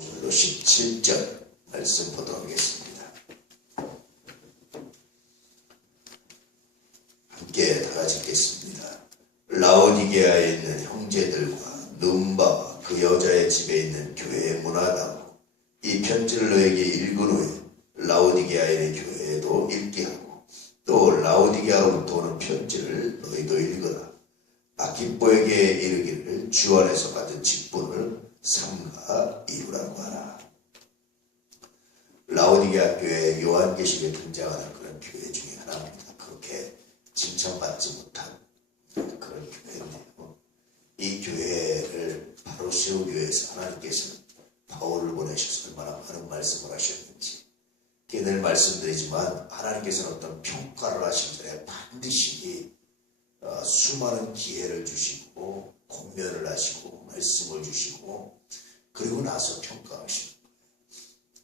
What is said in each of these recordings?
오늘도 17절 말씀 보도록 하겠습니다. 함께 다 같이 읽겠습니다. 라오디게아에 있는 형제들과 num바와 그 여자의 집에 있는 교회에 문하다고 이 편지를 너에게 읽은 후에 라오디게아의 교회에도 읽게 하고 또 라오디게아로부터 오는 편지를 너희도 읽어라. 아키뽀에게 이르기를 주 안에서 받은 직분을 삼가 이루라고 하라. 라오디게아 교회 요한계시록에 등장하는 그런 교회 중에 하나입니다. 그렇게 칭찬받지 못한 그런 교회인데요. 이 교회를 바로 세우기 위해서 하나님께서는 바울을 보내셔서 얼마나 많은 말씀을 하셨는지 늘 말씀드리지만 하나님께서는 어떤 평가를 하실 전에 반드시 수많은 기회를 주시고 권면을 하시고 말씀을 주시고 그리고 나서 평가하시는 거예요.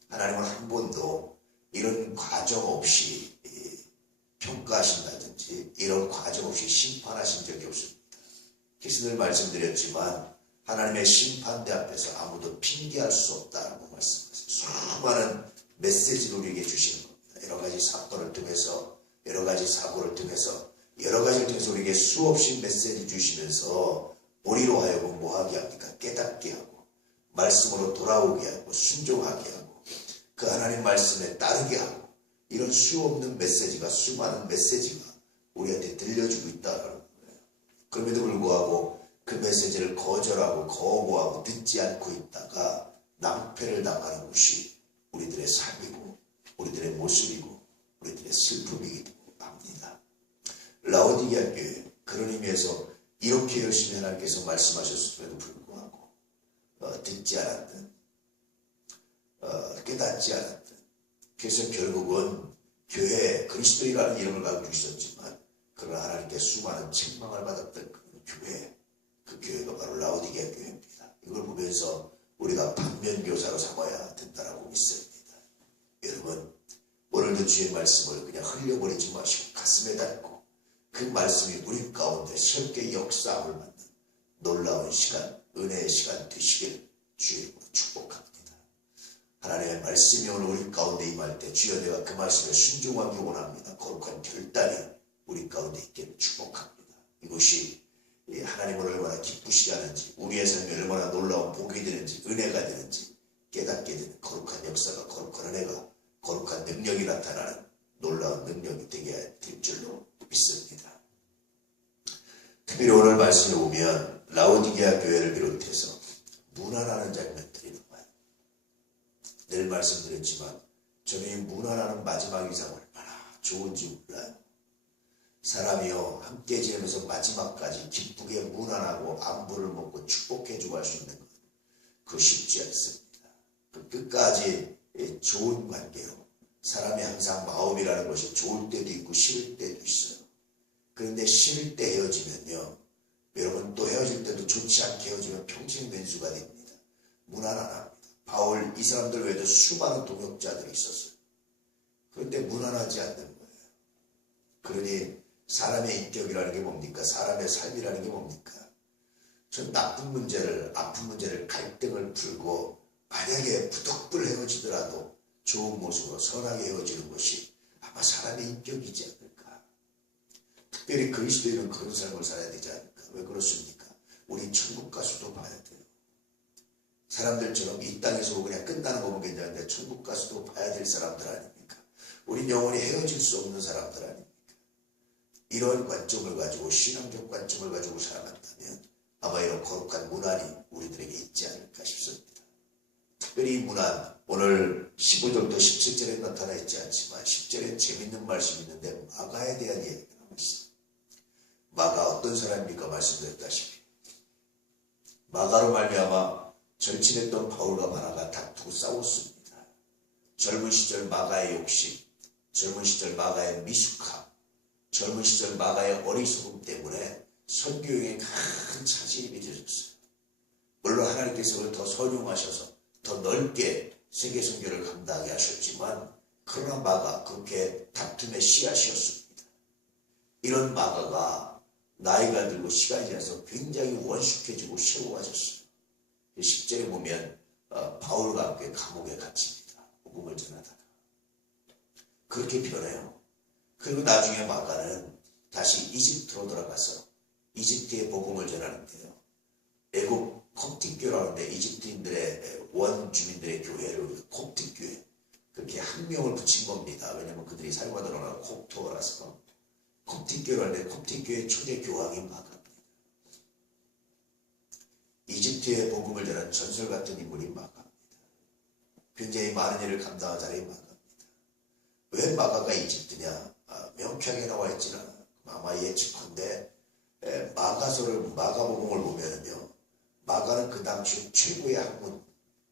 하나님은 한 번도 이런 과정 없이 평가하신다든지 이런 과정 없이 심판하신 적이 없습니다. 그래서 늘 말씀드렸지만 하나님의 심판대 앞에서 아무도 핑계할 수 없다라고 말씀하세요. 수많은 메시지를 우리에게 주시는 겁니다. 여러 가지 사건을 통해서 여러 가지 사고를 통해서 여러 가지를 통해서 우리에게 수없이 메시지 주시면서 우리로 하여금 뭐하게 합니까? 깨닫게 하고 말씀으로 돌아오게 하고 순종하게 하고 그 하나님 말씀에 따르게 하고 이런 수없는 메시지가 수많은 메시지가 우리한테 들려주고 있다는 거예요. 그럼에도 불구하고 그 메시지를 거절하고 거부하고 듣지 않고 있다가 낭패를 당하는 것이 우리들의 삶이고 우리들의 모습이고 우리들의 슬픔이기도 합니다. 라오디게아 교회 그런 의미에서 이렇게 열심히 하나님께서 말씀하셨음에도 불구하고 듣지 않았던 깨닫지 않았던 그래서 결국은 교회에 그리스도이라는 이름을 가지고 있었지만 그러나 하나님께 수많은 책망을 받았던 그 교회가 바로 라오디게아 교회입니다. 이걸 보면서 우리가 반면교사로 삼아야 된다고 믿습니다. 여러분 오늘도 주의 말씀을 그냥 흘려버리지 마시고 가슴에 담고 그 말씀이 우리 가운데 설계 역사함을 받는 놀라운 시간, 은혜의 시간 되시길 주의 이름으로 축복합니다. 하나님의 말씀이 오늘 우리 가운데 임할 때 주여 내가 그 말씀에 순종하기 원합니다. 거룩한 결단이 우리 가운데 있기를 축복합니다. 이것이 하나님을 얼마나 기쁘시게 하는지 우리의 삶이 얼마나 놀라운 복이 되는지 은혜가 되는지 깨닫게 되는 거룩한 역사가 거룩한 은혜가 거룩한 능력이 나타나는 놀라운 능력이 되게 될 줄로 믿습니다. 특별히 오늘 말씀에 보면 라오디게아 교회를 비롯해서 문안하는 장면들이 나와요. 늘 말씀드렸지만 저는 이 문안하는 마지막 이상 얼마나 좋은지 몰라요. 사람이요 함께 지내면서 마지막까지 기쁘게 문안하고 안부를 묻고 축복해주고 할 수 있는 것 그거 쉽지 않습니다. 그 끝까지 좋은 관계로 사람이 항상 마음이라는 것이 좋을 때도 있고 싫을 때도 있어요. 그런데 싫을 때 헤어지면요 여러분 또 헤어질 때도 좋지 않게 헤어지면 평생 왼수가 됩니다. 무난합니다. 바울 이 사람들 외에도 수많은 동역자들이 있었어요. 그런데 무난하지 않는 거예요. 그러니 사람의 인격이라는 게 뭡니까? 사람의 삶이라는 게 뭡니까? 전 나쁜 문제를 아픈 문제를 갈등을 풀고 만약에 부득불 헤어지더라도 좋은 모습으로 선하게 헤어지는 것이 아마 사람의 인격이지 않을까. 특별히 그리스도인은 그런 삶을 살아야 되지 않을까. 왜 그렇습니까? 우리 천국 가서도 봐야 돼요. 사람들처럼 이 땅에서 그냥 끝나는 거면 괜찮은데 천국 가서도 봐야 될 사람들 아닙니까? 우린 영원히 헤어질 수 없는 사람들 아닙니까? 이런 관점을 가지고 신앙적 관점을 가지고 살아간다면 아마 이런 거룩한 문안이 우리들에게 있지 않을까 싶습니다. 특별히 이 문안 오늘 15절부터 17절에 나타나 있지 않지만 10절에 재밌는 말씀이 있는데 마가에 대한 이야기가 나와 있어요. 마가 어떤 사람입니까? 말씀드렸다시피 마가로 말미암아 절친했던 바울과 바나가 다투고 싸웠습니다. 젊은 시절 마가의 욕심, 젊은 시절 마가의 미숙함, 젊은 시절 마가의 어리석음 때문에 선교행에 큰 차질이 빚어졌어요. 물론 하나님께서 그걸 더 선용하셔서 더 넓게 세계 선교를 감당하게 하셨지만 그러나 마가 그렇게 다툼의 씨앗이었습니다. 이런 마가가 나이가 들고 시간이 지나서 굉장히 원숙해지고 세워가졌어요. 10절에 보면 바울과 함께 감옥에 갇힙니다. 복음을 전하다가. 그렇게 변해요. 그리고 나중에 마가는 다시 이집트로 돌아가서 이집트의 복음을 전하는데요. 애국 콥틱교라는데 이집트인들의 원주민들의 교회를 콥틱교회, 그렇게 한 명을 붙인 겁니다. 왜냐하면 그들이 살고하던 언어가 콥토라서. 콥틱교라는데 콥틱교회 초대 교황이 마가입니다. 이집트의 복음을 전한 전설 같은 인물이 마가입니다. 굉장히 많은 일을 감당한 사람이 마가입니다. 왜 마가가 이집트냐? 명쾌하게 나와 있지는 않아요. 아마 예측컨대 마가복음을 보면은요, 마가는 그 당시 최고의 학문,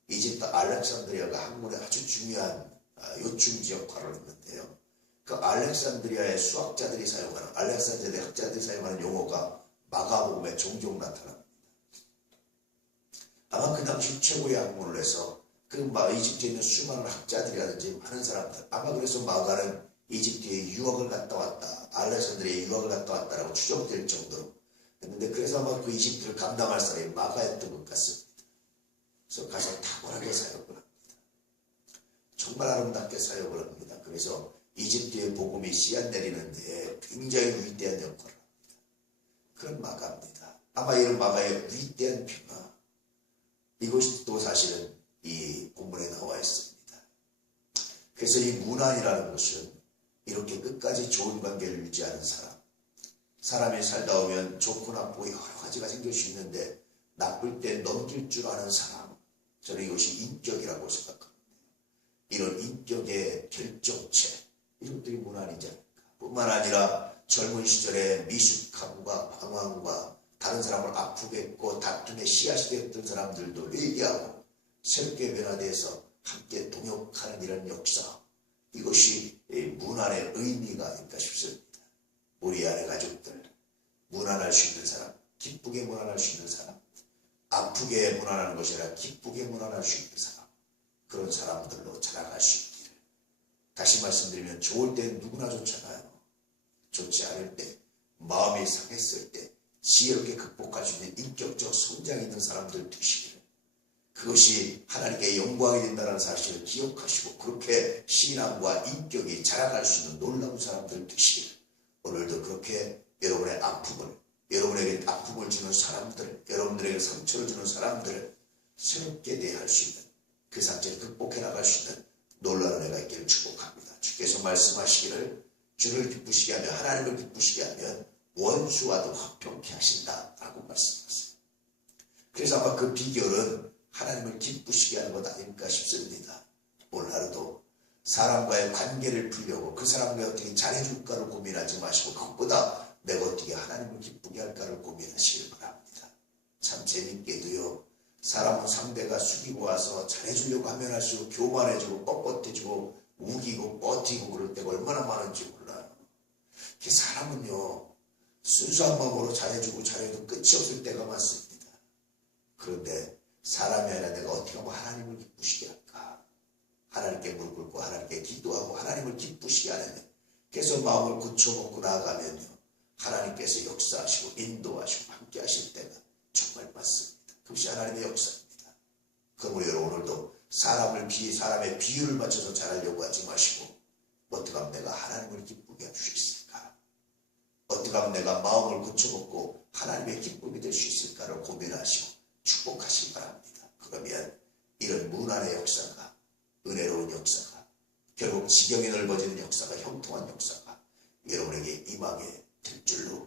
이집트 알렉산드리아가 학문의 아주 중요한 요충지 역할을 했는데요. 그 알렉산드리아의 수학자들이 사용하는, 알렉산드리아 학자들이 사용하는 용어가 마가복음에 종종 나타납니다. 아마 그 당시 최고의 학문을 해서 그 이집트에 있는 수많은 학자들이라든지 많은 사람들, 아마 그래서 마가는 이집트에 유학을 갔다 왔다, 알렉산드리아에 유학을 갔다 왔다라고 추정될 정도로 했는데, 그래서 아마 그 이집트를 감당할 사람이 마가였던 것 같습니다. 그래서 가서 탁월하게 사역을 합니다. 정말 아름답게 사역을 합니다. 그래서 이집트의 복음이 씨앗 내리는데 굉장히 위대한 역할을 합니다. 그런 마가입니다. 아마 이런 마가의 위대한 변화, 이것이 또 사실은 이 본문에 나와 있습니다. 그래서 이 문안이라는 것은 이렇게 끝까지 좋은 관계를 유지하는 사람, 사람이 살다 보면 좋고 나쁘고 여러 가지가 생길 수 있는데 나쁠 때 넘길 줄 아는 사람, 저는 이것이 인격이라고 생각합니다. 이런 인격의 결정체, 이것들이 문안이지 않을까. 뿐만 아니라 젊은 시절에 미숙함과 방황과 다른 사람을 아프게 했고 다툼의 씨앗이 되었던 사람들도 회개하고 새롭게 변화돼서 함께 동역하는 이런 역사, 이것이 문안의 의미가 아닐까 싶습니다. 우리 안의 가족들, 문안할 수 있는 사람, 기쁘게 문안할 수 있는 사람, 아프게 문안하는 것이 아니라 기쁘게 문안할 수 있는 사람, 그런 사람들로 자라갈 수 있기를. 다시 말씀드리면 좋을 때는 누구나 좋잖아요. 좋지 않을 때, 마음이 상했을 때 지혜롭게 극복할 수 있는 인격적 성장이 있는 사람들 되시기를, 그것이 하나님께 영광이 된다는 사실을 기억하시고 그렇게 신앙과 인격이 자라갈 수 있는 놀라운 사람들 되시기를, 오늘도 그렇게 여러분의 아픔을, 여러분에게 아픔을 주는 사람들, 여러분들에게 상처를 주는 사람들을 새롭게 대할 수 있는, 그 상처를 극복해 나갈 수 있는 놀라운 은혜가 있기를 축복합니다. 주께서 말씀하시기를 주를 기쁘시게 하며 하나님을 기쁘시게 하면 원수와도 화평케 하신다라고 말씀하세요. 그래서 아마 그 비결은 하나님을 기쁘시게 하는 것 아닐까 싶습니다. 오늘 하루도 사람과의 관계를 풀려고 그 사람과 어떻게 잘해줄까를 고민하지 마시고 그것보다 내가 어떻게 하나님을 기쁘게 할까를 고민하시길 바랍니다. 참 재밌게도요, 사람은 상대가 숙이고 와서 잘해주려고 하면 할수록 교만해지고 뻣뻣해지고 우기고 버티고 그럴 때가 얼마나 많은지 몰라요. 사람은요, 순수한 마음으로 잘해주고 잘해도 끝이 없을 때가 많습니다. 그런데 사람이 아니라 내가 어떻게 하면 하나님을 기쁘시게 할까? 하나님께 무릎 꿇고 하나님께 기도하고 하나님을 기쁘시게 하려면, 그래서 마음을 고쳐먹고 나아가면요, 하나님께서 역사하시고 인도하시고 함께 하실 때가 정말 많습니다. 그것이 하나님의 역사입니다. 그러므로 여러분 오늘도 사람의 비유를 맞춰서 잘하려고 하지 마시고, 어떻게 하면 내가 하나님을 기쁘게 할 수 있을까? 어떻게 하면 내가 마음을 고쳐먹고 하나님의 기쁨이 될 수 있을까를 고민하시고 축복하시기 바랍니다. 그러면 이런 문안의 역사가, 은혜로운 역사가, 결국 지경이 넓어지는 역사가, 형통한 역사가 여러분에게 임하게 될 줄로